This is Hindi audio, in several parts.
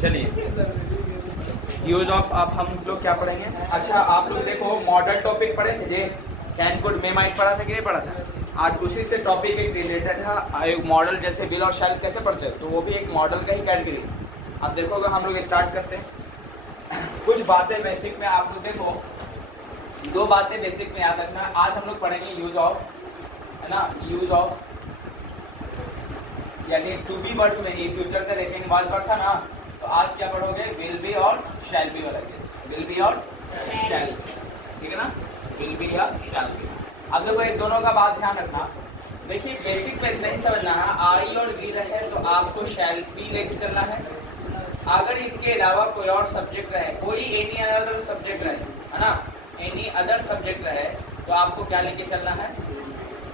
चलिए यूज ऑफ अब हम लोग क्या पढ़ेंगे। अच्छा आप लोग देखो मॉडल टॉपिक पढ़े थे जे कैन कुड मे माइट पढ़ा था कि नहीं पढ़ा था। आज उसी से टॉपिक एक रिलेटेड है। एक मॉडल जैसे विल और शैल कैसे पढ़ते हैं तो वो भी एक मॉडल का ही कैटेगरी। अब देखोगे हम लोग स्टार्ट करते हैं। कुछ बातें बेसिक में आप लोग देखो, दो बातें बेसिक में याद रखना। आज हम लोग पढ़ेंगे यूज ऑफ, है ना, यूज ऑफ यानी टू बी वर्ड में ही फ्यूचर का देखेंगे वाज वर्ड था ना, तो आज क्या पढ़ोगे विल बी और शैल बी वाला केस। विल बी और शैल, ठीक है ना, विल बी या शैल बी। अब देखो एक दोनों का बात ध्यान रखना। देखिए बेसिक में इतना ही समझना है, आई और वी रहे तो आपको शैल बी लेके चलना है। अगर इनके अलावा कोई और सब्जेक्ट रहे, कोई एनी अदर सब्जेक्ट रहे, है ना, एनी अदर सब्जेक्ट रहे तो आपको क्या लेके चलना है,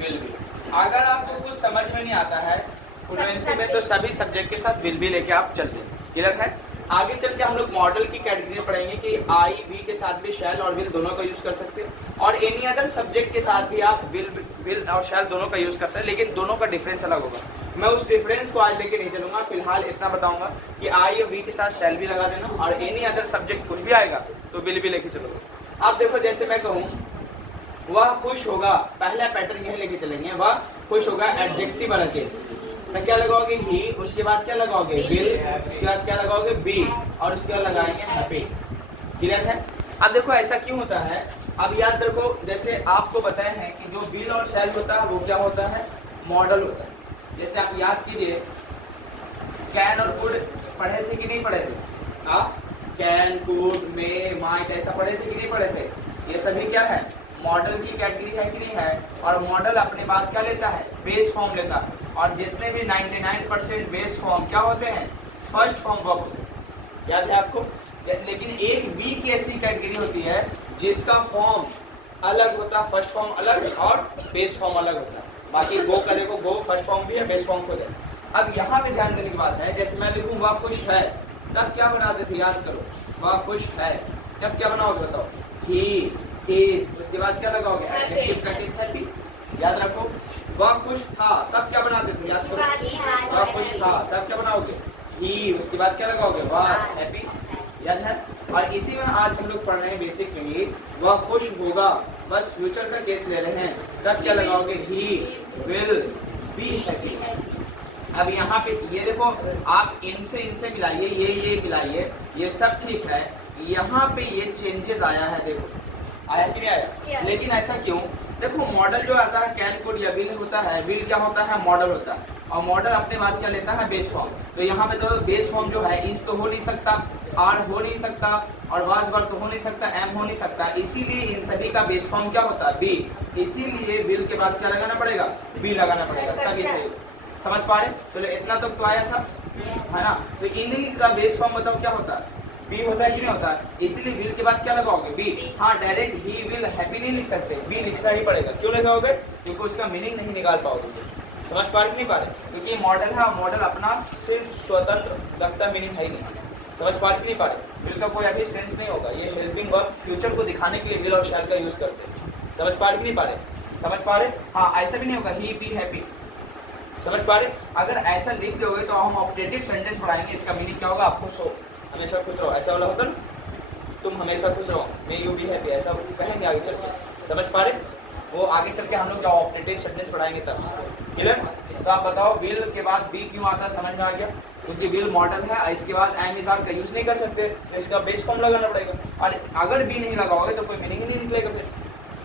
विल बी। अगर आपको कुछ समझ में नहीं आता है फ्लुएंसी में तो सभी सब्जेक्ट के साथ विल बी लेके आप चलते हैं। क्लियर है। आगे चल के हम लोग मॉडल की कैटेगरी पढ़ेंगे कि आई वी के साथ भी शैल और विल दोनों का यूज कर सकते हैं, और एनी अदर सब्जेक्ट के साथ भी आप विल और शैल दोनों का यूज करते हैं, लेकिन दोनों का डिफरेंस अलग होगा। मैं उस डिफरेंस को आज लेके नहीं चलूंगा, फिलहाल इतना बताऊंगा कि आई और वी के साथ शैल भी लगा देना, और एनी अदर सब्जेक्ट कुछ भी आएगा तो विल भी लेके चलोगे। आप देखो जैसे मैं कहूँ वह खुश होगा, पहला पैटर्न यह लेके चलेंगे, वह खुश होगा एडजेक्टिव वाला केस में क्या लगाओगे ही, उसके बाद क्या लगाओगे विल, उसके बाद क्या लगाओगे बी, और उसके बाद लगाएंगे हैप्पी। क्लियर है। अब देखो ऐसा क्यों होता है, अब याद रखो जैसे आपको बताए हैं कि जो विल और शैल होता है वो क्या होता है, मॉडल होता है। जैसे आप याद कीजिए कैन और कुड पढ़े थे कि नहीं पढ़े थे, आप कैन कुड मे माइट ऐसा पढ़े थे कि नहीं पढ़े थे। ये सभी क्या है, मॉडल की कैटेगरी है कि नहीं है। और मॉडल अपने बाद क्या लेता है, बेस फॉर्म लेता है, और जितने भी 99% बेस फॉर्म क्या होते हैं, फर्स्ट फॉर्म वर्ब होते हैं। याद है आपको। लेकिन एक बी की ऐसी कैटेगरी होती है जिसका फॉर्म अलग होता है, फर्स्ट फॉर्म अलग और बेस फॉर्म अलग होता है। बाकी गो का देखो, गो फर्स्ट फॉर्म भी है, बेस फॉर्म खुद है। अब यहाँ पे ध्यान देने की बात है, जैसे मैं लिखूँ वह खुश है, तब क्या बनाते थे, याद करो, वह खुश है, जब क्या बनाओगे बताओ, ही इज, उसके बाद क्या लगाओगे एडजेक्टिव का केस हैप्पी। याद रखो वह खुश था, तब क्या बनाते थे, याद करो, वह खुश था, तब क्या बनाओगे ही, उसके बाद क्या लगाओगे वह हैप्पी। याद है। और इसी में आज हम लोग पढ़ रहे हैं बेसिक में ही, वह खुश होगा, बस फ्यूचर का केस ले रहे हैं, तब क्या लगाओगे ही विल बी हैप्पी। अब यहाँ पे ये देखो आप इनसे मिलाइए, ये मिलाइए, ये सब ठीक है, यहाँ पे ये चेंजेस आया है, देखो आया कि नहीं आया। लेकिन ऐसा क्यों, देखो मॉडल जो आता है कैन कुड या विल होता है, विल क्या होता है, मॉडल होता है, और मॉडल अपने बाद क्या लेता है, बेस फॉर्म। तो यहाँ पे तो बेस फॉर्म जो है इज तो हो नहीं सकता, आर हो नहीं सकता, और वाज वर्ब तो हो नहीं सकता, एम हो नहीं सकता, इसीलिए इन सभी का बेस फॉर्म क्या होता है, बी। इसीलिए विल के बाद क्या लगाना पड़ेगा, बी लगाना पड़ेगा, तब ये सही। समझ पा रहे, चलो इतना तो आया था, है ना। तो इन्हीं का बेस फॉर्म बताओ क्या होता है, बी होता है कि नहीं होता है। इसीलिए विल के बाद क्या लगाओगे, बी। हाँ डायरेक्ट ही विल हैप्पी नहीं लिख सकते, बी लिखना ही पड़ेगा। क्यों लगाओगे, क्योंकि उसका मीनिंग नहीं निकाल पाओगे। समझ पा रहे कि नहीं पा रहे, क्योंकि मॉडल है, मॉडल अपना सिर्फ स्वतंत्र रखता, मीनिंग है ही नहीं। समझ पा रहे कि नहीं पा रहे, विल का कोई अभी सेंस नहीं होगा, ये हेल्पिंग वर्ब फ्यूचर को दिखाने के लिए विल और शैल का यूज करते हैं। समझ पा रहे कि नहीं पा रहे, समझ पा रहे। हाँ ऐसा भी नहीं होगा ही बी हैप्पी, समझ पा रहे। अगर ऐसा लिख दोगे तो हम ऑपरेटिव सेंटेंस पढ़ाएंगे, इसका मीनिंग क्या होगा, आप खुश हो, हमेशा खुश रहो, ऐसा वाला होता ना, तुम हमेशा खुश रहो, मे यू बी हैप्पी, ऐसा कहेंगे आगे चल के। समझ पा रहे, वो आगे चल के हम लोग क्या ऑपरेटिव सेंटेंस पढ़ाएंगे तब। क्लियर। तो आप बताओ विल के बाद बी क्यों आता है, समझ में आ गया। क्योंकि विल मॉडल है, इसके बाद एम इज आर का यूज नहीं कर सकते, तो इसका बेस फॉर्म लगाना पड़ेगा, और अगर बी नहीं लगाओगे तो कोई मीनिंग ही नहीं निकलेगा फिर।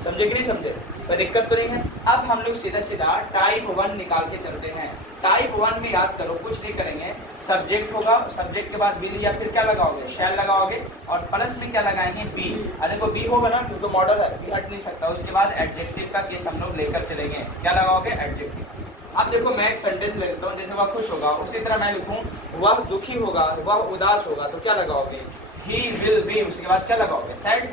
समझे कि नहीं समझे, कोई दिक्कत तो नहीं है। अब हम लोग सीधा टाइप 1 निकाल के चलते हैं। टाइप 1 में याद करो कुछ नहीं करेंगे, सब्जेक्ट होगा, सब्जेक्ट के बाद विल या फिर क्या लगाओगे, शैल लगाओगे, और प्लस में क्या लगाएंगे बी। अरे देखो बी होगा ना, क्योंकि मॉडल है, बी हट नहीं सकता। उसके बाद एडजेक्टिव का केस हम लोग लेकर चलेंगे, क्या लगाओगे एडजेक्टिव। अब देखो मैं एक सेंटेंस ले लेता हूँ, जैसे वह खुश होगा, उसी तरह मैं लिखूँ वह दुखी होगा, वह उदास होगा, तो क्या लगाओगे ही विल बी, उसके बाद क्या लगाओगे सैड।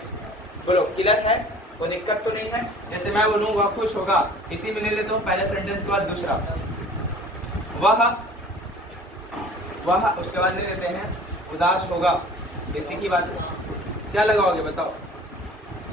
बोलो क्लियर है, कोई दिक्कत तो नहीं है। जैसे मैं बोलूँ वह खुश होगा, इसी में ले लेता हूँ पहले सेंटेंस के बाद दूसरा, वह उसके बाद ले लेते हैं उदास होगा, इसी की बात क्या लगाओगे बताओ,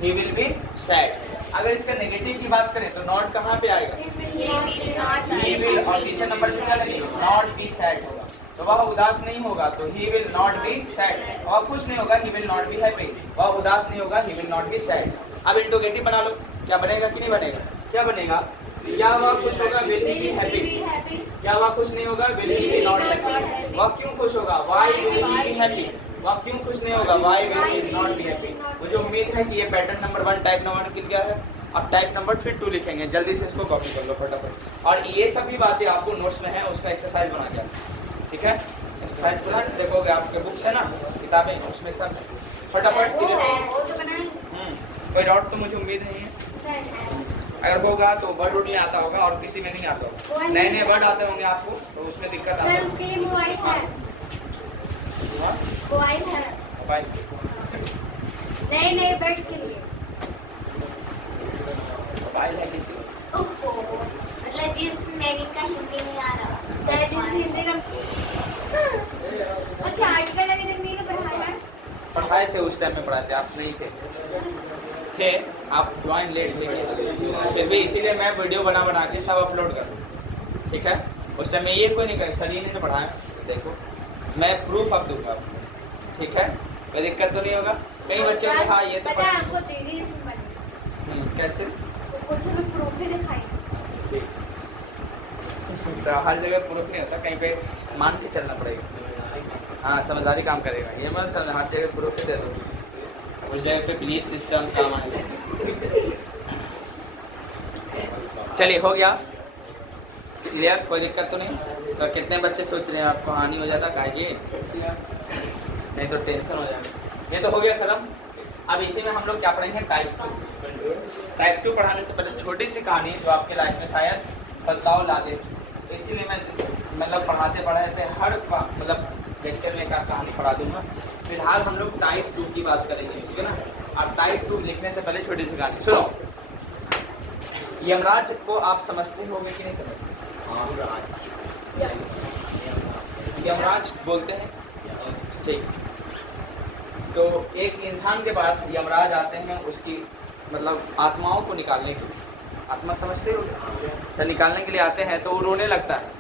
ही विल बी सैड। अगर इसका नेगेटिव की बात करें तो नॉट कहाँ पे आएगा, ही विल, और तीसरे नंबर पे क्या लगेगा, नॉट बी सैड होगा। तो वह उदास नहीं होगा, तो he will not be sad। वह खुश नहीं होगा, he will not be happy। वह उदास नहीं होगा, he will not be sad। अब इंटरोगेटिव बना लो, क्या बनेगा कि नहीं बनेगा? क्या बनेगा? क्या वह खुश होगा, will he be happy? क्या वह खुश नहीं होगा, will he be not happy? वह क्यों खुश होगा, why will he be happy? वह क्यों खुश नहीं होगा, why will he not be happy? मुझे उम्मीद है कि ये pattern number 1 type number 1 clear है। अब टाइप नंबर फिर 2 लिखेंगे, जल्दी से इसको कॉपी कर लो फटाफट। और ये सभी बातें आपको नोट्स में है, उसका एक्सरसाइज बना के, ठीक है? एक्सरसाइज बना देखोगे, आपके बुक्स है ना, किताबें, उसमें सब फटाफट से कोई डाउट तो मुझे उम्मीद नहीं है। अगर होगा तो वर्ड में आता होगा और किसी में नहीं आता होगा। नए नए वर्ड आते होंगे आपको, तो उसमें दिक्कत आता है। उसके लिए मोबाइल है, मोबाइल है, मोबाइल नए नए वर्ड के लिए मोबाइल है किसी? मतलब जिस मैगी का हिंदी नहीं आ रहा, चाहे जिस हिंदी का। अच्छा आर्टिकल अभी तक नहीं पढ़ाया है? पढ़ाए थे, उस टाइम में पढ़ाए थे, आप नहीं थे, आप ज्वाइन लेट से किए, फिर भी इसीलिए मैं वीडियो बना के सब अपलोड कर दूँ, ठीक है? उस टाइम में ये कोई नहीं करे, सर ही ने पढ़ाया, देखो मैं प्रूफ अब दूंगा आपको, ठीक है? कोई दिक्कत तो नहीं होगा? कई बच्चे को हाँ ये तो पता है आपको, दीदी कैसे कुछ में प्रूफ भी दिखाई। ठीक, तो हर जगह प्रूफ नहीं होता, कहीं पे मान के चलना पड़ेगा। हाँ समझदारी काम करेगा, ये मत समझ हर जगह प्रूफ ही दे दो, उस जगह पे बिलीफ सिस्टम काम आएगा। चलिए हो गया क्लियर, कोई दिक्कत तो नहीं? तो कितने बच्चे सोच रहे हैं आपको हानि हो जाता खाइए, नहीं तो टेंशन हो जाएगा। ये तो हो गया खत्म। अब इसी में हम लोग क्या पढ़ेंगे, टाइप 2। टाइप 2 पढ़ाने से पहले छोटी सी कहानी जो आपके लाइफ में शायद बदलाव ला दे, इसीलिए मैं मतलब पढ़ाते हर मतलब लेक्चर में क्या कहानी पढ़ा दूंगा। फिलहाल हम लोग टाइप 2 की बात करेंगे, ठीक है ना? अब टाइप 2 लिखने से पहले छोटी सी कहानी सुनो। यमराज को आप समझते होंगे कि नहीं समझते? यमराज बोलते हैं, ठीक। तो एक इंसान के पास यमराज आते हैं, उसकी मतलब आत्माओं को निकालने के लिए, आत्मा समझते हो, तो निकालने के लिए आते हैं तो वो रोने लगता है।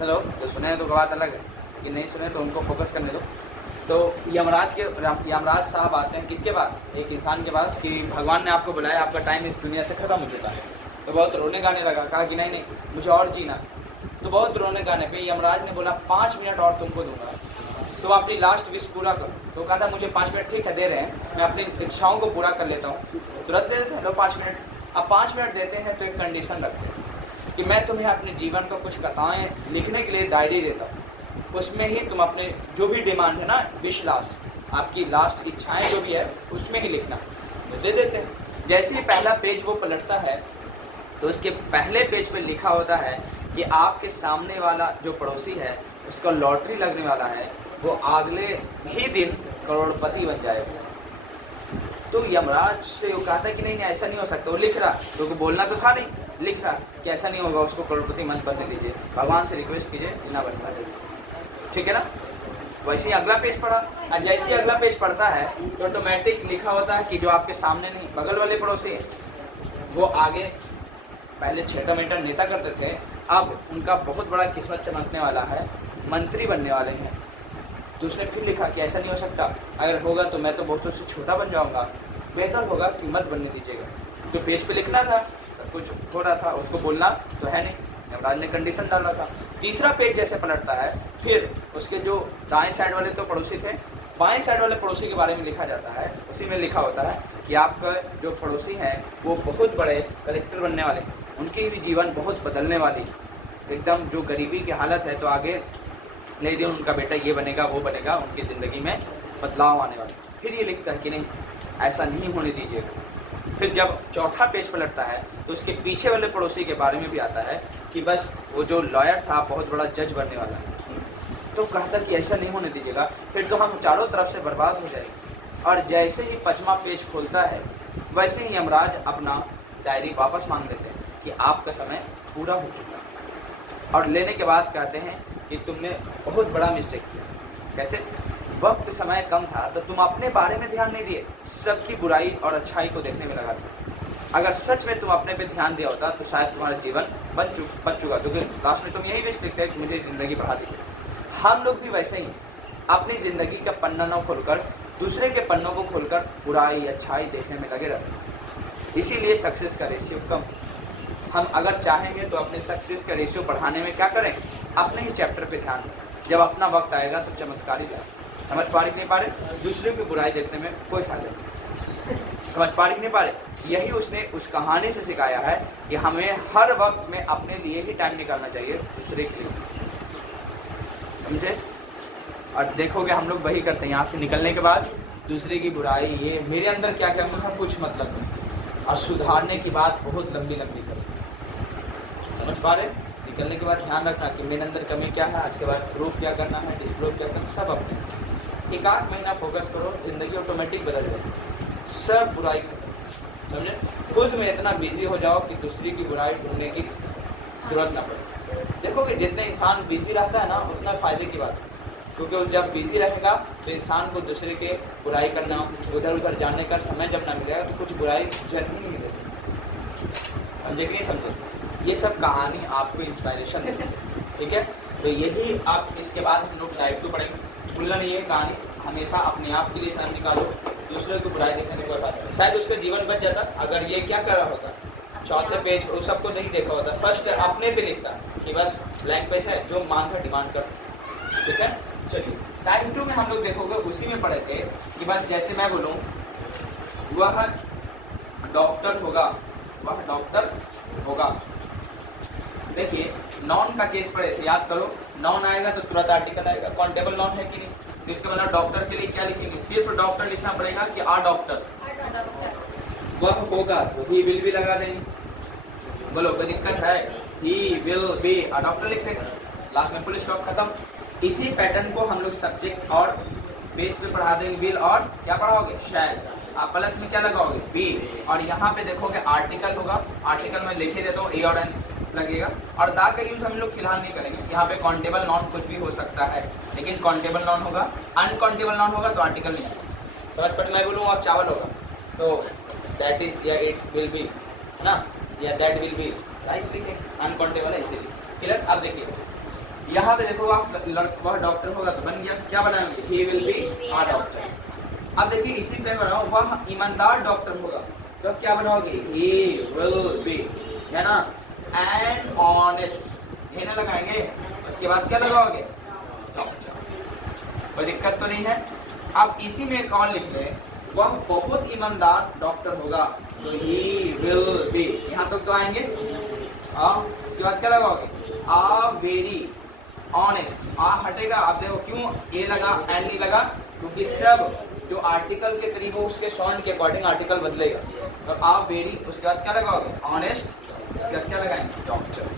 चलो जो सुने तो बात अलग है, कि नहीं सुने तो उनको फोकस करने दो। तो यमराज साहब आते हैं किसके पास, एक इंसान के पास, कि भगवान ने आपको बुलाया, आपका टाइम इस दुनिया से ख़त्म हो चुका है। तो बहुत रोने गाने लगा, कहा कि नहीं मुझे और जीना। तो बहुत रोने गाने पे यमराज ने बोला 5 मिनट और तुमको दूंगा, तो अपनी लास्ट विश पूरा करो। तो कहा था मुझे 5 मिनट ठीक है दे रहे हैं, मैं अपनी इच्छाओं को पूरा कर लेता हूँ। तुरंत दे देते हैं लो 5 मिनट। अब 5 मिनट देते हैं तो एक कंडीशन रखते हैं कि मैं तुम्हें अपने जीवन का कुछ कथाएँ लिखने के लिए डायरी देता हूँ, उसमें ही तुम अपने जो भी डिमांड है ना, विश लास्ट, आपकी लास्ट इच्छाएँ जो भी है उसमें ही लिखना। तो दे देते हैं। जैसे ही पहला पेज वो पलटता है तो उसके पहले पेज पे लिखा होता है कि आपके सामने वाला जो पड़ोसी है उसका लॉटरी लगने वाला है, वो अगले ही दिन करोड़पति बन जाएगा। तो यमराज से वो कहता है कि नहीं ऐसा नहीं हो सकता। वो लिख रहा, क्योंकि बोलना तो था नहीं, लिख रहा कि ऐसा नहीं होगा, उसको करोड़पति मत बनने दीजिए, भगवान से रिक्वेस्ट कीजिए ना बनना दीजिए, ठीक है ना? वैसे ही अगला पेज पढ़ा, और जैसे ही अगला पेज पढ़ता है तो ऑटोमेटिक लिखा होता है कि जो आपके सामने नहीं बगल वाले पड़ोसी हैं, वो आगे पहले छोटा मोटा नेता करते थे, अब उनका बहुत बड़ा किस्मत चमकने वाला है, मंत्री बनने वाले हैं। तो उसने फिर लिखा कि ऐसा नहीं हो सकता, अगर होगा तो मैं तो बहुत से छोटा बन जाऊंगा, बेहतर होगा कि मत बनने दीजिएगा। तो पेज पे लिखना था, सब कुछ हो रहा था, उसको बोलना तो है नहीं, यमराज ने कंडीशन डाला था। तीसरा पेज जैसे पलटता है, फिर उसके जो दाएं साइड वाले तो पड़ोसी थे, बाएं साइड वाले पड़ोसी के बारे में लिखा जाता है। उसी में लिखा होता है कि आपका जो पड़ोसी हैं वो बहुत बड़े कलेक्टर बनने वाले हैं, उनकी भी जीवन बहुत बदलने वाली, एकदम जो गरीबी की हालत है तो आगे ले दे, उनका बेटा ये बनेगा वो बनेगा, उनकी ज़िंदगी में बदलाव आने वाला। फिर ये लिखता है कि नहीं ऐसा नहीं होने दीजिएगा। फिर जब चौथा पेज पलटता है तो उसके पीछे वाले पड़ोसी के बारे में भी आता है कि बस वो जो लॉयर था बहुत बड़ा जज बनने वाला है। तो कहता कि ऐसा नहीं होने दीजिएगा, फिर तो हम चारों तरफ से बर्बाद हो जाएंगे। और जैसे ही 5वां पेज खोलता है वैसे ही यमराज अपना डायरी वापस मांग लेते हैं कि आपका समय पूरा हो चुका है। और लेने के बाद कहते हैं कि तुमने बहुत बड़ा मिस्टेक किया। कैसे? वक्त समय कम था तो तुम अपने बारे में ध्यान नहीं दिए, सबकी बुराई और अच्छाई को देखने में लगा था। अगर सच में तुम अपने पे ध्यान दिया होता तो शायद तुम्हारा जीवन बच चुका, क्योंकि लास्ट में तुम यही विश लिखते हैं कि मुझे ज़िंदगी बढ़ा दीजिए। हम लोग भी वैसे ही अपनी ज़िंदगी का पन्ना न खोलकर दूसरे के पन्नों को खोलकर बुराई अच्छाई देखने में लगे रहते हैं। इसीलिए सक्सेस का रेशियो कम। हम अगर चाहेंगे तो अपने सक्सेस का रेशियो बढ़ाने में क्या करें, अपने ही चैप्टर पे ध्यान दें। जब अपना वक्त आएगा तो चमत्कार ही लाए। समझ पा रहे नहीं पा रहे? दूसरे की बुराई देखने में कोई फायदा नहीं। समझ पा रहे नहीं पा रहे? यही उसने उस कहानी से सिखाया है कि हमें हर वक्त में अपने लिए ही टाइम निकालना चाहिए, दूसरे के लिए। समझे? और देखोगे हम लोग वही करते हैं, यहाँ से निकलने के बाद दूसरे की बुराई, ये मेरे अंदर क्या कमी है कुछ मतलब नहीं, और सुधारने की बात बहुत लंबी लंबी करते। समझ पा रहे? निकलने के बाद ध्यान रखना कि मेरे अंदर कमी क्या है, आज के बाद प्रूफ क्या करना है, डिस्प्रूव क्या करना, सब अपने। एक आध महीना फोकस करो, जिंदगी ऑटोमेटिक बदल जाएगी। सब बुराई खत्म। समझे? खुद में इतना बिजी हो जाओ कि दूसरी की बुराई ढूंढने की जरूरत ना पड़े। देखोगे जितने इंसान बिजी रहता है ना, उतना फायदे की बात है। क्योंकि जब बिजी रहेगा तो इंसान को दूसरे के बुराई करना, उधर उधर जाने का समय जब ना मिलेगा तो कुछ बुराई जल्द ही नहीं मिलेगी। समझे कि नहीं समझे? ये सब कहानी आपको इंस्पायरेशन देती है, ठीक है? तो यही आप इसके बाद हम लोग टाइप 2 पढ़ेंगे। भूलना नहीं है कहानी, हमेशा अपने आप के लिए टाइम निकालो, दूसरे को बुराई देखने से कोई बात नहीं। शायद उसका जीवन बच जाता अगर ये क्या कर रहा होता, चौथे पेज उस सबको नहीं देखा होता, फर्स्ट अपने पे लिखता कि बस ब्लैंक पेज है, जो मांग है डिमांड कर। ठीक है, चलिए टाइप 2 में हम लोग देखोगे उसी में पढ़े थे कि बस जैसे मैं बोलूँ वह डॉक्टर होगा, वह डॉक्टर होगा। देखिए नॉन का केस पढ़े थे, याद करो। नॉन आएगा तो तुरंत आर्टिकल आएगा, काउंटेबल नॉन है कि नहीं? तो इसका मतलब डॉक्टर के लिए क्या लिखेंगे, सिर्फ डॉक्टर लिखना पड़ेगा कि आ डॉक्टर। वह होगा तो ही विल भी लगा देंगे। बोलो कोई दिक्कत है? ही विल बी अ डॉक्टर लिख देंगे, लास्ट में फुल स्टॉप खत्म। इसी पैटर्न को हम लोग सब्जेक्ट और बेस पे पढ़ा देंगे, विल और क्या पढ़ाओगे, शैल। आप प्लस में क्या लगाओगे, बी। और यहाँ पे देखोगे आर्टिकल होगा, आर्टिकल में लिखे देता हूँ ए और एन लगेगा। और दा का यूज हम लोग फिलहाल नहीं करेंगे। यहाँ पे काउंटेबल नॉन कुछ भी हो सकता है, लेकिन काउंटेबल नॉन होगा। अनकाउंटेबल नॉन होगा तो आर्टिकल नहीं आएगा। समझ पड़? मैं बोलूँ और चावल होगा तो दैट इज या इट विल बी, है ना, या दैट विल बी राइस लिखेंगे। अनकाउंटेबल है इसीलिए। क्लियर? अब देखिए यहाँ पे देखो वह डॉक्टर होगा तो बन गया, क्या बनाएंगे, he will be a doctor. अब देखिए इसी पे बनाओ वह ईमानदार डॉक्टर होगा तो क्या बनाओगे, ही विल बी, है ना, एंड ऑनेस्ट। ये ना लगाएंगे, उसके बाद क्या लगाओगे, डॉक्टर। कोई दिक्कत तो नहीं है? अब इसी में एक और लिख दें, वह बहुत ईमानदार डॉक्टर होगा तो ही विल बी, यहाँ तक तो आएंगे। उसके बाद क्या लगाओगे, आ वेरी ऑनेस्ट। आ हटेगा, आप देखो क्यों ए लगा एंड नहीं लगा, क्योंकि सब जो आर्टिकल के करीब हो उसके साउंड के अकॉर्डिंग आर्टिकल बदलेगा। तो आ वेरी, उसके बाद क्या लगाओगे, ऑनेस्ट, उसके बाद क्या लगाएंगे, डॉक्टर।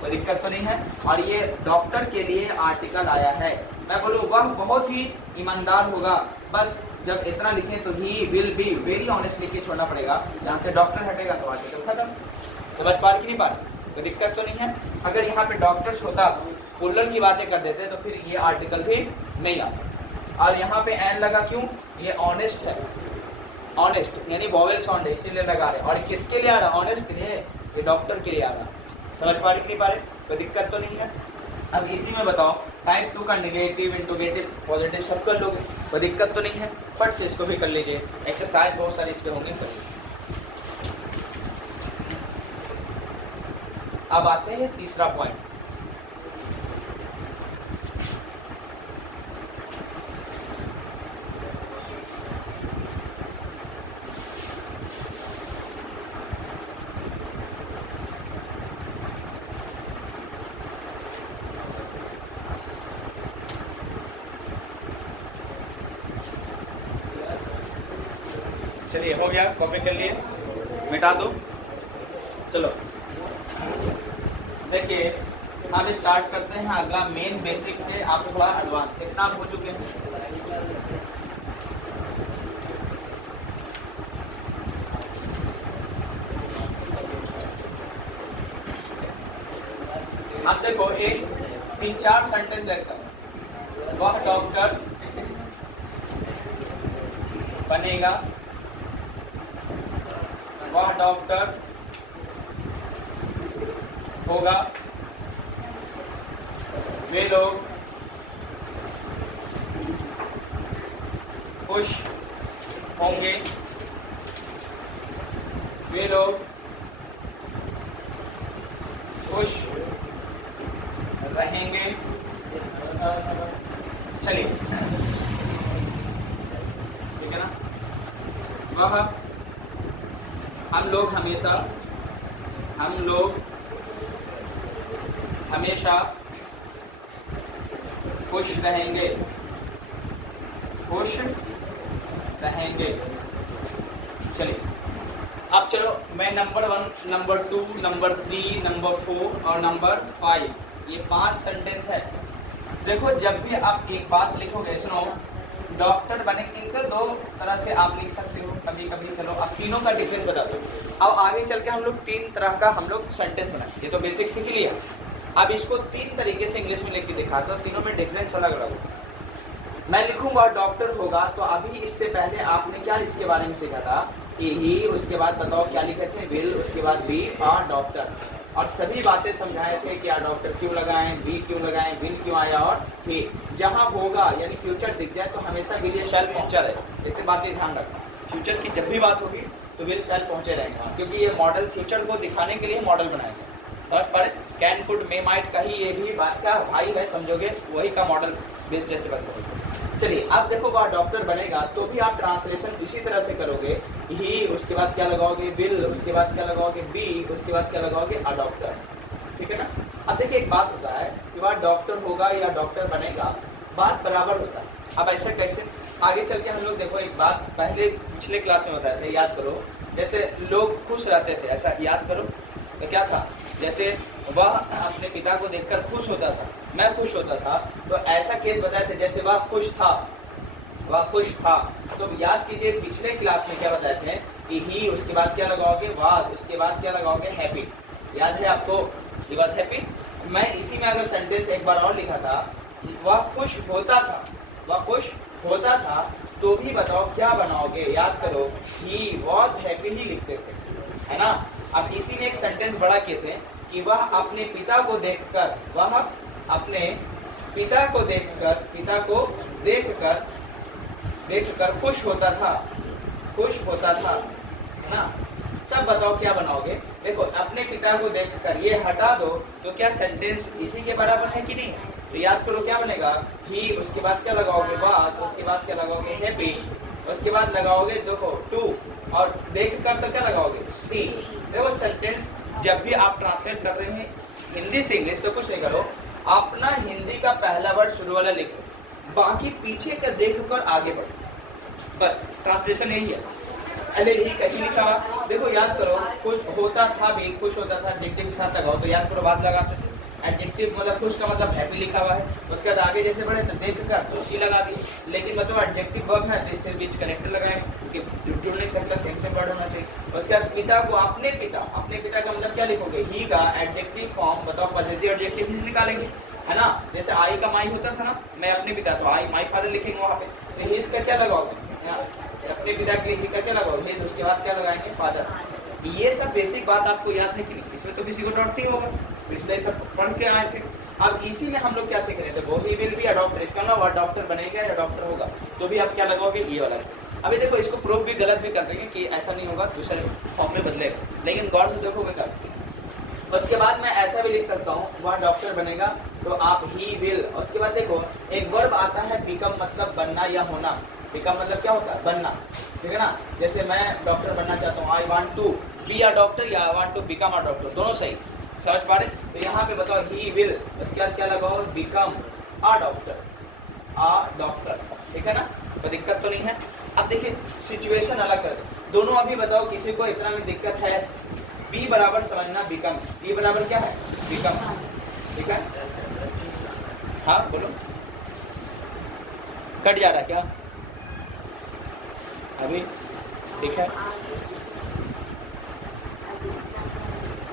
कोई दिक्कत तो नहीं है? और ये डॉक्टर के लिए आर्टिकल आया है। मैं बोलूँ वह बहुत ही ईमानदार होगा, बस जब इतना लिखें तो ही विल बी वेरी ऑनेस्ट लिख के छोड़ना पड़ेगा। जहाँ से डॉक्टर हटेगा तो आर्टिकल खत्म। समझ पा रही कि नहीं पा रही? कोई दिक्कत तो नहीं है? अगर यहाँ पे डॉक्टर्स होता, पुलर की बातें कर देते तो फिर ये आर्टिकल भी नहीं आता। और यहाँ पे एन लगा क्यों, ये ऑनेस्ट है, ऑनेस्ट यानी वॉवेल साउंड है इसीलिए लगा रहे। और किसके लिए आ रहा है, ऑनेस्ट के लिए, ये डॉक्टर के लिए आ रहा है। समझ पा रही कि नहीं पा रहे? कोई दिक्कत तो नहीं है? अब इसी में बताओ टाइप 2 का नेगेटिव, इंटरोगेटिव, पॉजिटिव सब कर लोगे, कोई दिक्कत तो नहीं है? फट से इसको भी कर लीजिए, एक्सरसाइज बहुत सारी इस पर होंगे, करिए। अब आते हैं तीसरा पॉइंट। चलिए हो गया, कॉपी कर लिए, मिटा दो। चलो देखिए हम स्टार्ट करते हैं अगला मेन बेसिक से, आप थोड़ा एडवांस कितना आप हो चुके हैं। आप देखो एक 3-4 सेंटेंस लेकर, वह डॉक्टर बनेगा, वह डॉक्टर होगा, वे लोग खुश होंगे, वे लोग खुश रहेंगे। चलिए ठीक है ना। वह हम लोग हमेशा खुश रहेंगे, खुश रहेंगे। चलिए अब चलो मैं नंबर 1, नंबर 2, नंबर 3, नंबर 4 और नंबर 5 ये 5 सेंटेंस है। देखो जब भी आप एक बात लिखोगे, सुनो, डॉक्टर बने, इनका 2 तरह से आप लिख सकते हो। कभी कभी चलो अब तीनों का डिफरेंस बता दो। अब आगे चल के हम लोग 3 तरह का हम लोग सेंटेंस बनाएंगे। ये तो बेसिक सीख लिया। अब इसको 3 तरीके से इंग्लिश में लिख के दिखाता हूँ, तीनों में डिफरेंस अलग अलग होगा। मैं लिखूंगा डॉक्टर होगा, तो अभी इससे पहले आपने क्या इसके बारे में सीखा था कि ही, उसके बाद बताओ क्या लिखे थे, विल, उसके बाद बी आ डॉक्टर, और सभी बातें समझाए थे कि आ डॉक्टर क्यों लगाएं, बी क्यों लगाएं, विल क्यों आया, और ही। जहाँ होगा यानी फ्यूचर दिख जाए तो हमेशा विल या शैल पहुंचा रहे। इतनी बातें ध्यान रखना, फ्यूचर की जब भी बात होगी तो विल शैल पहुंचे रहेंगे, क्योंकि ये मॉडल फ्यूचर को दिखाने के लिए मॉडल बनाया गया। समझ पड़े, कैन, कुड, मे, माइट का ही ये भी बात का भाई है, समझोगे वही का मॉडल बेस जैसे बनते। चलिए अब देखो वह डॉक्टर बनेगा, तो भी आप ट्रांसलेशन इसी तरह से करोगे। ही, उसके बाद क्या लगाओगे, विल, उसके बाद क्या लगाओगे, बी, उसके बाद क्या लगाओगे, अ डॉक्टर। ठीक है ना। अब देखिए एक बात होता है कि वह डॉक्टर होगा या डॉक्टर बनेगा, बात बराबर होता है। अब ऐसा कैसे, आगे चल के हम लोग देखो एक बात पहले पिछले क्लास में बताए थे, याद करो। जैसे लोग खुश रहते थे, ऐसा याद करो तो क्या था, जैसे वह अपने पिता को देखकर खुश होता था, मैं खुश होता था, तो ऐसा केस बताए थे। जैसे वह खुश था, वह खुश था, तो याद कीजिए पिछले क्लास में क्या बताए थे कि ही, उसके बाद क्या लगाओगे, वाज, उसके बाद क्या लगाओगे, हैप्पी। याद है आपको, ही वाज हैप्पी। मैं इसी में अगर सेंटेंस एक बार और लिखा था, वह खुश होता था, वह खुश होता था, तो भी बताओ क्या बनाओगे, याद करो, ही वाज हैप्पी ही लिखते थे, है ना। अब इसी में एक सेंटेंस बड़ा किए थे कि वह अपने पिता को देखकर, वह अपने पिता को देखकर खुश होता था, खुश होता था, है ना। तब बताओ क्या बनाओगे। देखो अपने पिता को देखकर ये हटा दो तो क्या सेंटेंस इसी के बराबर है कि नहीं। तो याद करो क्या बनेगा, ही, उसके बाद क्या लगाओगे, वाज, उसके बाद क्या लगाओगे, हैप्पी, उसके बाद लगाओगे देखो टू, और देख कर तो क्या लगाओगे, सी। देखो सेंटेंस जब भी आप ट्रांसलेट कर रहे हैं हिंदी से इंग्लिश, तो कुछ नहीं करो, अपना हिंदी का पहला वर्ड शुरू वाला लिखो, बाकी पीछे का देख कर आगे बढ़ो, बस ट्रांसलेशन यही है। अरे ही कहीं लिखा हुआ, देखो याद करो, खुश होता था भी, खुश होता था एडजेक्टिव के साथ लगाओ, तो याद करो वाज लगाते थे। एडजेक्टिव मतलब खुश का मतलब हैप्पी लिखा हुआ है, उसके बाद आगे जैसे बढ़े तो देख कर तो सी लगा दी, लेकिन मतलब एडजेक्टिव वर्ब है तो इससे बीच कनेक्टर लगाए कि जुड़ नहीं सकता, सेम वर्ड होना चाहिए। उसके बाद पिता को, अपने पिता का मतलब क्या लिखोगे, ही का एडजेक्टिव फॉर्म बताओ, पॉजिटिव एडजेक्टिव ही निकालेंगे, है ना। जैसे आई का माई होता था ना, मैं अपने पिता, तो आई माई फादर लिखेंगे वहाँ पे, तो हिज का क्या लगाओगे, अपने पिता के लिए क्या क्या लगाओगे, हिज, उसके बाद क्या लगाएंगे, फादर। ये सब बेसिक बात आपको याद है कि नहीं, इसमें तो किसी को डाउट नहीं होगा, इसलिए सब पढ़ के आए थे। अब इसी में हम लोग क्या सीख रहे थे, वो ही विल बी अ डॉक्टर, इसका ना वह डॉक्टर बनेगा या डॉक्टर होगा, तो भी आप क्या लगाओगे, ये वाला। अभी देखो इसको प्रूफ भी गलत भी कर देंगे कि ऐसा नहीं होगा, दूसरे फॉर्म में बदलेगा, लेकिन गौर से देखोगे क्या। उसके बाद मैं ऐसा भी लिख सकता हूँ, वह डॉक्टर बनेगा तो आप ही विल, उसके बाद देखो एक वर्ब आता है बिकम, मतलब बनना या होना। बिकम मतलब क्या होता है, बनना, ठीक है ना। जैसे मैं डॉक्टर बनना चाहता हूँ, I want to be a doctor या I want to become a doctor, दोनों सही, समझ पा रहे। तो यहाँ पे बताओ ही विल, उसके बाद क्या लगाओ, बिकम अ डॉक्टर, ठीक है ना, तो दिक्कत तो नहीं है। अब देखिए सिचुएशन अलग कर दे, दोनों अभी बताओ किसी को इतना में दिक्कत है, बी बराबर समझना बिकम, बी बराबर क्या है, बिकम, ठीक है। हाँ बोलो, कट जा रहा क्या अभी, ठीक है।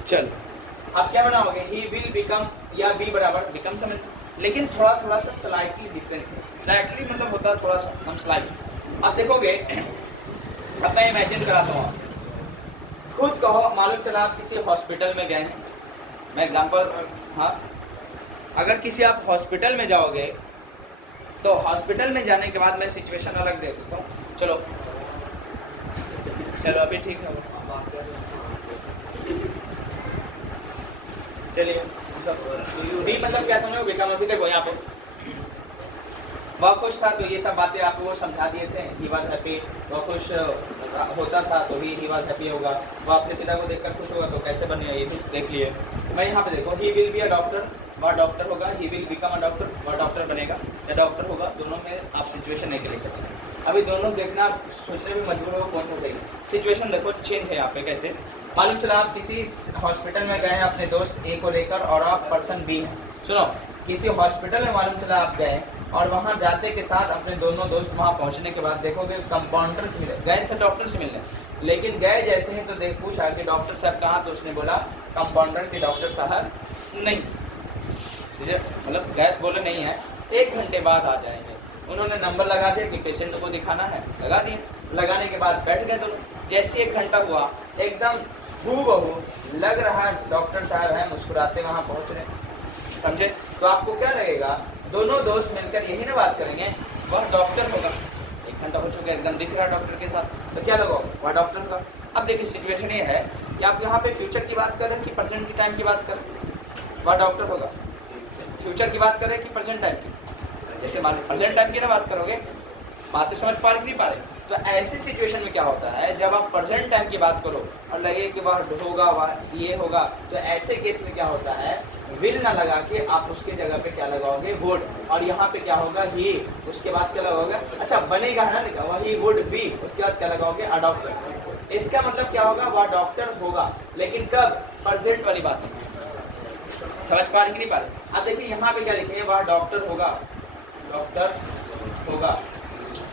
चल अब क्या बनाओगे, ही विल बिकम या बी बराबर बिकम, समझ, लेकिन थोड़ा सा स्लाइटली डिफरेंस है, स्लाइटली मतलब होता है थोड़ा सा, हम स्लाइट। अब देखोगे, अब मैं इमेजिन कराता हूँ, खुद कहो, मालूम चला आप किसी हॉस्पिटल में गए हैं, मैं एग्जांपल, हाँ, अगर किसी आप हॉस्पिटल में जाओगे तो हॉस्पिटल में जाने के बाद मैं सिचुएशन अलग दे देता हूँ। चलो चलो अभी ठीक है। चलिए बी मतलब क्या समझो, बिकम। अभी देखो यहाँ पे वह खुश था तो ये सब बातें आपको समझा दिए थे। ही वॉज हैप्पी, वह खुश होता था तो ही वॉज हैप्पी होगा। वह अपने पिता को देखकर खुश होगा तो कैसे बनेगा ये भी देख लिए। मैं यहाँ पे देखो, ही विल बी अ डॉक्टर, वह डॉक्टर होगा। He will become a doctor, वह डॉक्टर बनेगा या डॉक्टर होगा। दोनों में आप सिचुएशन नहीं लेकर चलेंगे। अभी दोनों देखना, सोचने में मजबूर हो कौन सा सही। सिचुएशन देखो चेंज है यहाँ पे। कैसे मालूम चला, आप किसी हॉस्पिटल में गए हैं अपने दोस्त ए को लेकर और आप पर्सन बी हैं। सुनो, किसी हॉस्पिटल में मालूम चला आप गए और वहाँ जाते के साथ अपने दोनों दोस्त वहाँ पहुँचने के बाद देखोगे कंपाउंडर से मिले। गए थे डॉक्टर से मिलने, लेकिन गए जैसे ही तो देख पूछा कि डॉक्टर साहब कहाँ, तो उसने बोला कंपाउंडर के डॉक्टर साहब नहीं। सीधे मतलब गए बोले नहीं है, 1 घंटे बाद आ जाएंगे। उन्होंने नंबर लगा दिया कि पेशेंट को दिखाना है, लगा दिए। लगाने के बाद बैठ गए दोनों। जैसे 1 घंटा हुआ, एकदम हूबहू लग रहा है डॉक्टर साहब हैं, मुस्कुराते वहाँ पहुँच रहे, समझे। तो आपको क्या लगेगा, दोनों दोस्त मिलकर यही ना बात करेंगे, वह डॉक्टर होगा। 1 घंटा हो चुका, एकदम दिख रहा डॉक्टर के साथ, तो क्या लगा वह डॉक्टर होगा। अब देखिए सिचुएशन ये है कि आप यहाँ पे फ्यूचर की बात करें कि प्रेजेंट की टाइम की बात करें, वह डॉक्टर होगा। फ्यूचर की बात करें कि प्रेजेंट टाइम की, जैसे मान प्रेजेंट टाइम की ना बात करोगे, बातें समझ पा रहे नहीं पा रहे। तो ऐसी सिचुएशन में क्या होता है, जब आप प्रेजेंट टाइम की बात करो और लगे कि वह होगा, वह ये होगा, तो ऐसे केस में क्या होता है, विल ना लगा के आप उसके जगह पे क्या लगाओगे, वुड। और यहाँ पे क्या होगा, ही, उसके बाद क्या लगाओगे, अच्छा बनेगा है ना लिखा, वही वुड बी, उसके बाद क्या लगाओगे, अ डॉक्टर। इसका मतलब क्या होगा, वह डॉक्टर होगा, लेकिन कब, प्रेजेंट वाली बात है। समझ पा रहे कि नहीं पा रहे। अब देखिए यहाँ पे क्या लिखे, वह डॉक्टर होगा, डॉक्टर होगा।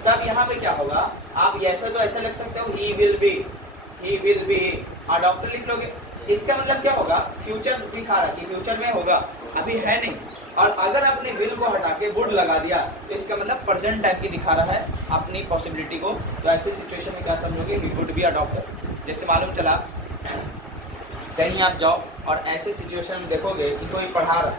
तब यहाँ पे क्या होगा, आप ऐसा तो ऐसा लिख सकते हो, ही विल बी अ डॉक्टर लिख लोगे। इसका मतलब क्या होगा, फ्यूचर दिखा रहा कि फ्यूचर में होगा, अभी है नहीं। और अगर आपने विल को हटा के वुड लगा दिया तो इसका मतलब प्रेजेंट टाइम की दिखा रहा है अपनी पॉसिबिलिटी को। तो ऐसे सिचुएशन में क्या समझोगे, ही वुड बी अ डॉक्टर। जैसे मालूम चला कहीं आप जाओ और ऐसे सिचुएशन में देखोगे कि कोई पढ़ा रहा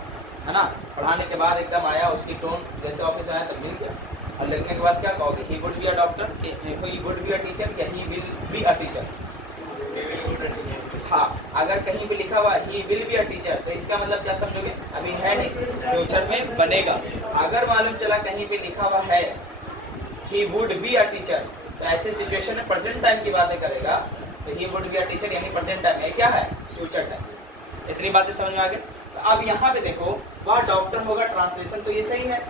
है ना, पढ़ाने के बाद एकदम आया, उसकी टोन जैसे ऑफिस आया तो मिल गया, और लिखने के बाद क्या कहोगे, he would be a doctor, he would be a teacher, या he will be a teacher. हाँ, अगर कहीं भी लिखा हुआ he will be a teacher तो इसका मतलब क्या समझोगे, अभी है नहीं, फ्यूचर में बनेगा। अगर मालूम चला कहीं पे लिखा हुआ है ही वुड बी अ टीचर, तो ऐसे सिचुएशन में प्रेजेंट टाइम की बातें करेगा, तो ही वुड बी अ टीचर यानी प्रेजेंट टाइम है, क्या है, फ्यूचर टाइम। इतनी बातें समझ में आ गई। तो अब यहाँ पे देखो, वह डॉक्टर होगा, ट्रांसलेशन तो ये सही है,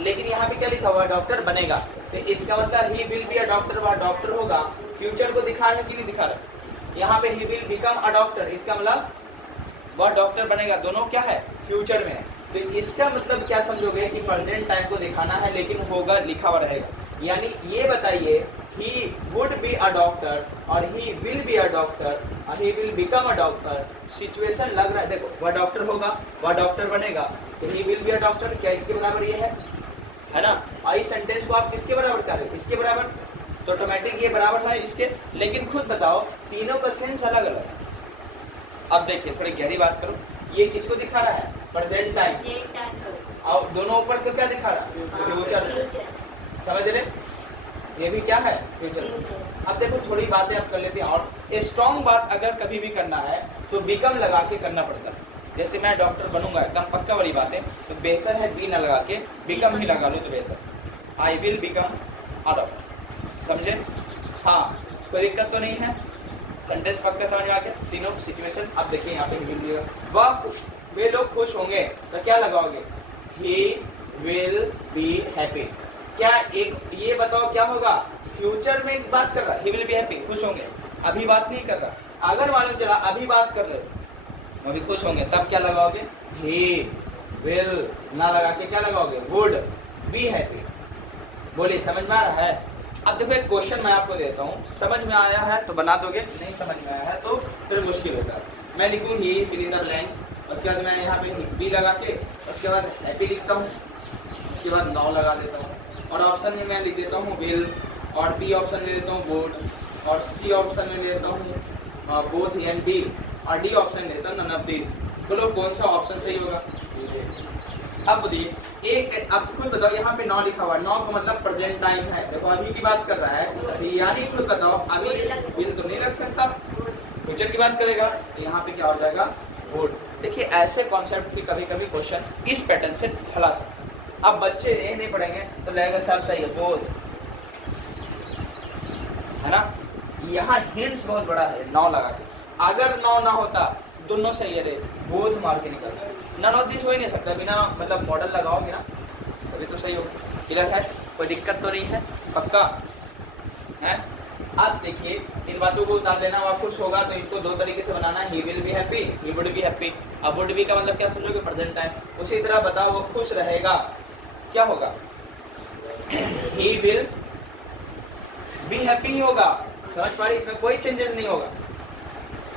लेकिन यहाँ पे क्या लिखा हुआ, डॉक्टर बनेगा। तो इसका मतलब ही विल बी अ डॉक्टर, वह डॉक्टर होगा, फ्यूचर को दिखा रहा है कि नहीं दिखा रहा। यहाँ पे ही विल बिकम अ डॉक्टर, इसका मतलब वह डॉक्टर बनेगा, दोनों क्या है, फ्यूचर में है। तो इसका मतलब क्या समझोगे कि प्रेजेंट टाइम को दिखाना है, लेकिन होगा लिखा हुआ रहेगा। यानी ये बताइए, he would be a doctor और he will be a doctor और he will become a doctor, situation लग रहा है, देखो वह डॉक्टर होगा, वह डॉक्टर बनेगा, तो ही विल बी अ डॉक्टर, क्या इसके बराबर ये है ना। और इस सेंटेंस को आप किसके बराबर करें, इसके बराबर, तो ऑटोमेटिक ये बराबर है इसके। लेकिन खुद बताओ, तीनों का सेंस अलग अलग है। अब देखिए थोड़ी गहरी बात करो, ये किसको दिखा रहा है, प्रेजेंट टाइम, और दोनों ऊपर को क्या दिखा रहा है, फ्यूचर। समझ रहे, ये भी क्या है, फ्यूचर। अब देखो थोड़ी बातें आप कर लेते हैं, और स्ट्रॉन्ग बात अगर कभी भी करना है तो बिकम लगा के करना पड़ता है। जैसे मैं डॉक्टर बनूंगा, एकदम पक्का वाली बात है, तो बेहतर है बी ना लगा के बिकम ही लगा लो तो बेहतर, I will become a doctor, समझे। हाँ, कोई दिक्कत तो नहीं है, सेंटेंस पक्का समझ में आ गया तीनों सिचुएशन। अब देखिए यहाँ पे वह वे लोग खुश होंगे, तो क्या लगाओगे, ही विल बी हैप्पी। क्या एक ये बताओ क्या होगा, फ्यूचर में बात कर रहा है, ही विल बी हैप्पी, खुश होंगे, अभी बात नहीं कर रहा। अगर मालूम चला अभी बात कर रहे हो, अभी खुश होंगे, तब क्या लगाओगे, ही विल ना लगा के क्या लगाओगे, वुड बी हैप्पी। बोलिए समझ में आ रहा है। अब देखो एक क्वेश्चन मैं आपको देता हूँ, समझ में आया है तो बना दोगे, नहीं समझ में आया है तो फिर मुश्किल होगा। मैं लिखूँ ही फिल इन द ब्लैंक्स, उसके बाद मैं यहाँ पे बी लगा के उसके बाद हैप्पी लिखता हूँ, उसके बाद नाउ लगा देता हूँ, और ऑप्शन में मैं लिख देता हूँ विल, और बी ऑप्शन ले लेता हूँ वुड, और सी ऑप्शन में ले लेता हूँ बोथ एंड डी, और डी ऑप्शन लेता हूँ नन ऑफ दिस। बोलो कौन सा ऑप्शन सही होगा, अब बोलिए एक, अब खुद बताओ यहाँ पे 9 लिखा हुआ है, 9 का मतलब प्रेजेंट टाइम है। देखो अभी की बात कर रहा है अभी, यानी खुद बताओ अभी विल तो नहीं लग सकता, फ्यूचर की बात करेगा तो यहाँ पे क्या हो जाएगा वुड। देखिए ऐसे कॉन्सेप्ट की कभी कभी क्वेश्चन इस पैटर्न से फंसा सकता। अब बच्चे ये नहीं पढ़ेंगे तो लगेगा सब सही है बोथ, है ना। यहाँ हिंट्स बहुत बड़ा है 9 लगा के, अगर 9 ना होता दोनों सही है, बोथ मार के निकलता है। नन ऑफ दिस हो ही नहीं सकता, बिना मतलब मॉडल लगाओगे ना तभी तो सही होगा। क्लियर है, कोई दिक्कत तो नहीं है, पक्का है। अब देखिए इन बातों को उतार लेना, वह खुश होगा तो इनको दो तरीके से बनाना है, ही will be happy, he would be happy. अब वुड बी का मतलब क्या समझोगे, प्रेजेंट टाइम। उसी तरह बताओ वो खुश रहेगा क्या होगा, ही विल बी हैप्पी ही होगा। समझ पा रही, इसमें कोई चेंजेस नहीं होगा।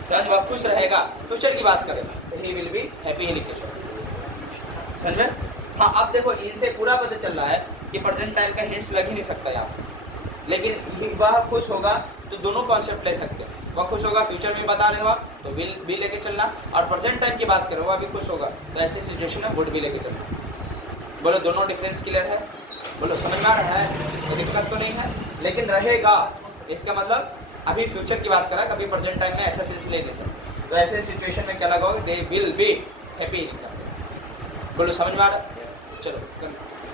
समझ, वह खुश रहेगा, फ्यूचर की बात करें तो ही विल बी हैप्पी ही लिखे समझ में। हाँ अब देखो इनसे पूरा पता चल रहा है कि प्रेजेंट टाइम का हिंट्स लग ही नहीं सकता यहाँ, लेकिन वह खुश होगा तो दोनों कॉन्सेप्ट ले सकते हैं। वह खुश होगा फ्यूचर में बता रहे हो तो विल भी लेके चलना, और प्रेजेंट टाइम की बात करो वह भी खुश होगा तो ऐसी सिचुएशन में वुड भी लेके चलना। बोलो दोनों डिफरेंस क्लियर है, बोलो समझ में आ रहा है, कोई दिक्कत तो नहीं है। लेकिन रहेगा इसका मतलब अभी फ्यूचर की बात करा, कभी प्रेजेंट टाइम में ऐसा सिलसिले ले सकते, तो ऐसे सिचुएशन में क्या लगाओगे, दे विल बी हैप्पी। बोलो समझ में आ रहा है, चलो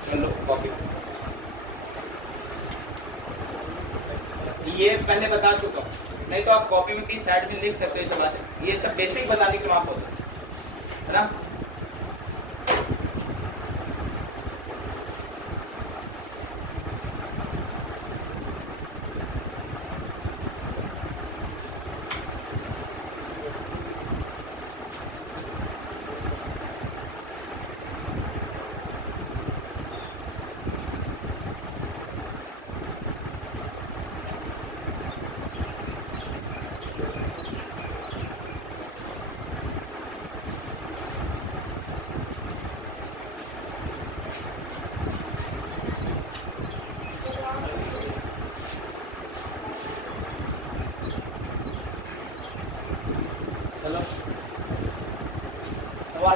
कर लो कॉपी। ये पहले बता चुका हूँ, नहीं तो आप कॉपी में कहीं साइड में लिख सकते हो, इस बात ये सब बेसिक बताने के आप होते है ना।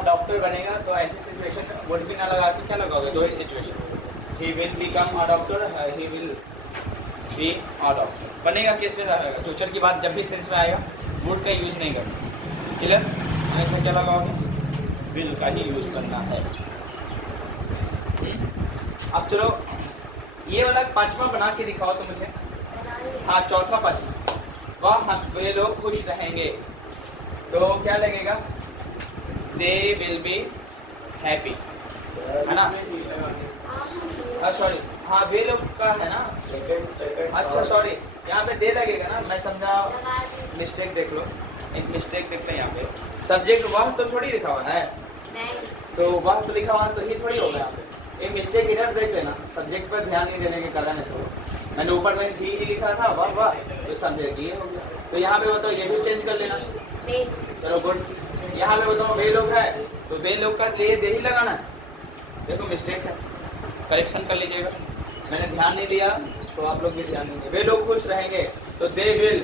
डॉक्टर बनेगा तो ऐसी सिचुएशन में वुड भी ना लगा के क्या लगाओगे, दो ही situation, he will become a doctor, he will be a doctor. बनेगा किस में रहेगा, फ्यूचर की बात जब भी सेंस में आएगा वुड का यूज नहीं करना। क्लियर, ऐसा क्या लगाओगे, विल का ही यूज करना है। अब चलो ये वाला पांचवा बना के दिखाओ तो मुझे। हाँ चौथा पांचवा, वह वे लोग खुश रहेंगे तो क्या लगेगा, दे विल बी हैप्पी, है ना। सॉरी हाँ वे लोग का है ना, अच्छा सॉरी यहाँ पे दे लगेगा ना, मैं समझा मिस्टेक देख लो, एक मिस्टेक देख रहे हैं यहाँ पे। सब्जेक्ट वह तो थोड़ी लिखा हुआ है, तो वह तो लिखा हुआ है तो ही थोड़ी होगा यहाँ पे। एक मिस्टेक इधर देख लेना, सब्जेक्ट पर ध्यान नहीं देने के कारण ऐसा हो। मैंने ऊपर में ही लिखा था वाह वाह, तो सब्जेक्ट ये हो गया। तो यहाँ पे बताओ ये भी चेंज कर लेना, चलो गुड। यहाँ पे बताओ वे लोग है तो वे लोग का ले दे ही लगाना है, देखो मिस्टेक है, करेक्शन कर लीजिएगा। मैंने ध्यान नहीं दिया तो आप लोग भी ध्यान नहीं दिए। वे लोग खुश रहेंगे तो दे विल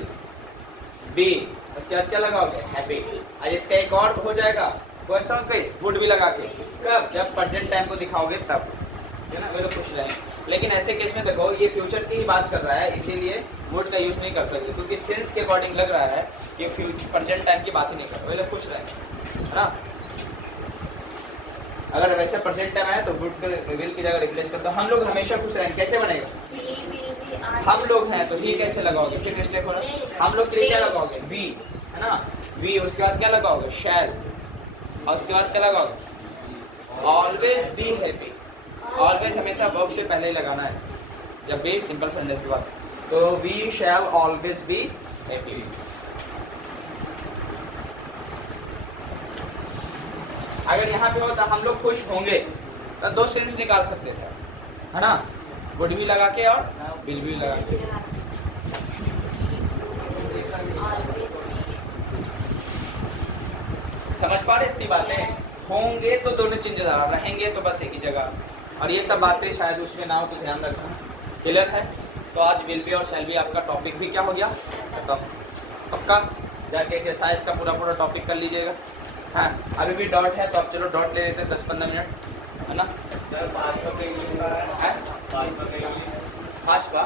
बी, उसके बाद क्या लगाओगे, हैप्पी। आज इसका एक और हो जाएगा क्वेश्चन केस, वुड भी लगा के, कब, जब प्रेजेंट टाइम को दिखाओगे तब, है ना, वे लोग खुश रहेंगे। लेकिन ऐसे केस में देखो ये फ्यूचर की ही बात कर रहा है, इसीलिए वुड का यूज नहीं कर सकते, क्योंकि सेंस के अकॉर्डिंग लग रहा है कि फ्यूचर प्रेजेंट टाइम की बात ही नहीं कर रहा, वे लोग खुश रहेंगे, है ना। अगर वैसे प्रेजेंट टाइम आया तो वुड को विल की जगह रिप्लेस कर दो। हम लोग हमेशा खुश रहेंगे, कैसे बनेगा, हम लोग हैं तो ही कैसे लगाओगे, फिर मिस्टेक हो रहा है। हम लोग के लिए क्या लगाओगे, वी, है ना, वी। उसके बाद क्या लगाओगे, शैल, और उसके बाद क्या लगाओगे, ऑलवेज बी हैप्पी। ऑलवेज हमेशा वर्ब से पहले ही लगाना है जब भी सिंपल सेंटेंस की बात, तो we shall always be happy. अगर यहाँ पे होता हम लोग खुश होंगे तो दो सेंस निकाल सकते थे, है ना, वुड भी लगा के और विल भी लगा के। समझ पा रहे इतनी बातें, होंगे तो दोनों चेंजेस आ रहा, रहेंगे तो बस एक ही जगह, और ये सब बातें शायद उसमें ना हो तो ध्यान रखना। क्लियर है, तो आज विल बी और शैल बी आपका टॉपिक भी क्या हो गया खत्म। पक्का जाके एक्सरसाइज का पूरा टॉपिक कर लीजिएगा। हाँ अभी भी डॉट है तो अब चलो डॉट ले लेते हैं 10-15 मिनट। है ना? भाजपा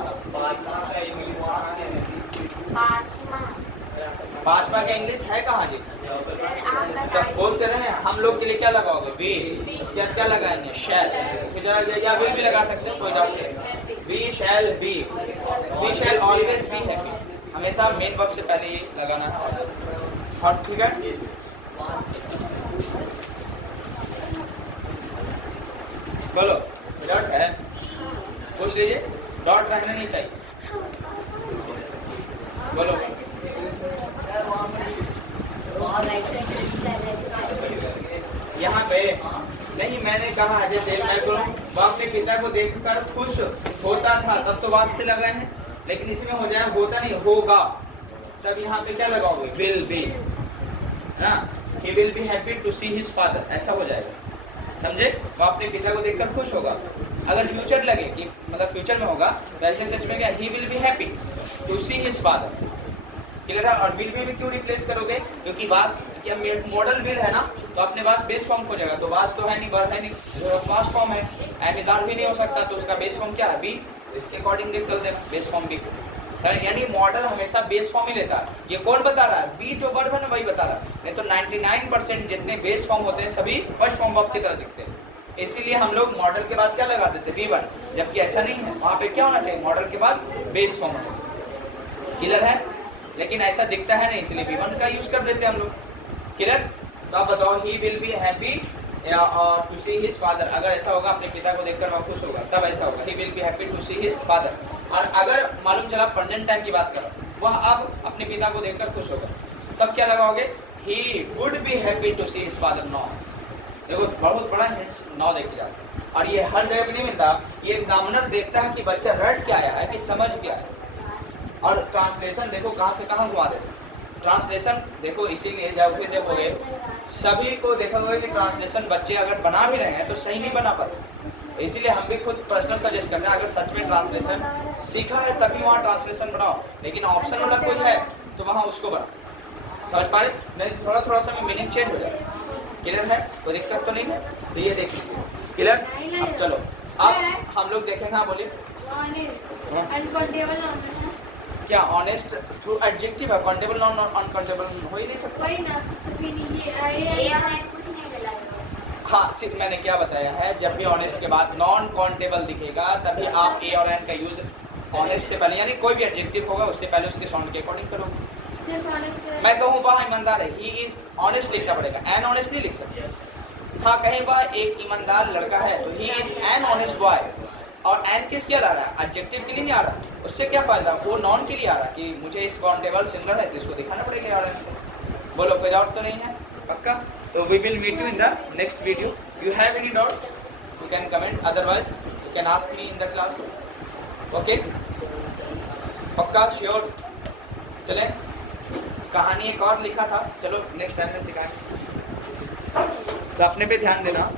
भाजपा का इंग्लिश है कहाँ जी? तो बोलते रहे हम लोग के लिए क्या लगाओगे? बी। क्या लगाएंगे? शैल। फिर जरा या विल भी लगा सकते हैं, कोई डाउट नहीं। Be shall be, we shall always be happy. हमेशा मेन वर्ब से पहले ये लगाना है। और ठीक है, बोलो डॉट है, पूछ लीजिए। डॉट रहना नहीं चाहिए, बोलो। यहाँ पे नहीं, मैंने कहा जैसे मैं बोलूँ वो अपने पिता को देखकर खुश होता था, तब तो वास से लगाए हैं, लेकिन इसमें हो जाए होता नहीं होगा, तब यहाँ पे क्या लगाओगे? विल बी ना, he will be happy to see his father, ऐसा हो जाएगा, समझे? वो अपने पिता को देखकर खुश होगा। अगर फ्यूचर लगे कि मतलब फ्यूचर में होगा, तो ऐसे सच में क्या? He will be happy to see his father. Clear है? और विल भी क्यों रिप्लेस करोगे? क्योंकि वास क्या मॉडल विल है ना, तो अपने पास बेस फॉर्म हो जाएगा। तो वास तो है नहीं, वर है नहीं, पास्ट फॉर्म है, एंड इज आर भी नहीं हो सकता, तो उसका बेस फॉर्म क्या है? बी। इसके अकॉर्डिंग निकल देना बेस फॉर्म बी। सर यानी मॉडल हमेशा बेस फॉर्म ही लेता है। ये कौन बता रहा है? बी जो वर्ब है ना वही बता रहा है। नहीं तो 99% जितने बेस फॉर्म होते हैं सभी फर्स्ट फॉर्म वर्ब की तरह दिखते हैं, इसीलिए हम लोग मॉडल के बाद क्या लगा देते? B1, जबकि ऐसा नहीं है। वहाँ पे क्या होना चाहिए? मॉडल के बाद बेस फॉर्म होना चाहिए। क्लियर है? लेकिन ऐसा दिखता है नहीं, इसलिए B1 का यूज कर देते हैं हम लोग। क्लियर? तो आप बताओ, he will be happy to see his father. अगर ऐसा होगा अपने पिता को देखकर वह खुश होगा, तब ऐसा होगा, he will be happy to see his father. और अगर मालूम चला प्रेजेंट टाइम की बात करो, वह अब अपने पिता को देखकर खुश होगा, तब क्या लगाओगे? He would be happy to see his father now. देखो बहुत बड़ा है, नाउ देख लिया। और ये हर जगह पे नहीं मिलता, ये एग्जामिनर देखता है कि बच्चा रट क्या आया है कि समझ क्या है। और ट्रांसलेशन देखो कहाँ से कहाँ घुमा देते। ट्रांसलेशन देखो इसीलिए जब हो गए सभी को देखा होगा कि ट्रांसलेशन बच्चे अगर बना भी रहे हैं तो सही नहीं बना पाते, इसीलिए हम भी खुद पर्सनल सजेस्ट करते हैं, अगर सच में ट्रांसलेशन सीखा है तभी वहाँ ट्रांसलेशन बनाओ, लेकिन ऑप्शन वाला कोई है तो वहाँ उसको बनाओ। समझ पा रहे? नहीं थोड़ा थोड़ा सा मीनिंग चेंज हो जाएगा। क्लियर है? कोई दिक्कत तो नहीं है? तो ये देख लीजिए। क्लियर? अब चलो अब हम लोग देखेंगे। हाँ बोलिए। क्या ऑनेस्ट थ्रू एडजेक्टिव है? काउंटेबल नॉन अनकाउंटेबल हो ही नहीं सकता। हाँ सिर्फ मैंने क्या बताया है, जब भी ऑनेस्ट के बाद नॉन काउंटेबल दिखेगा तभी आप ए और एन का यूज ऑनेस्ट से पहले, यानी कोई भी एडजेक्टिव होगा उससे पहले उसके साउंड के अकॉर्डिंग करोगे। मैं कहूँ वह ईमानदार है, ही इज ऑनेस्ट लिखना पड़ेगा, एन ऑनेस्ट नहीं लिख सकते। था कहीं वह एक ईमानदार लड़का है तो he is an honest boy. और एन किस लिए आ रहा है? एडजेक्टिव के लिए नहीं आ रहा, उससे क्या फायदा? वो नॉन के लिए आ रहा है कि मुझे इस काउंटेबल सिंगल है तो इसको दिखाना पड़ेगा यार से। बोलो कोई डाउट तो नहीं है? पक्का? तो we will meet you in the next video. You have any doubt you can comment, otherwise you can ask me in the class. Okay पक्का? श्योर? चलें, कहानी एक और लिखा था, चलो नेक्स्ट टाइम में सिखाएंगे, तो अपने पे ध्यान देना।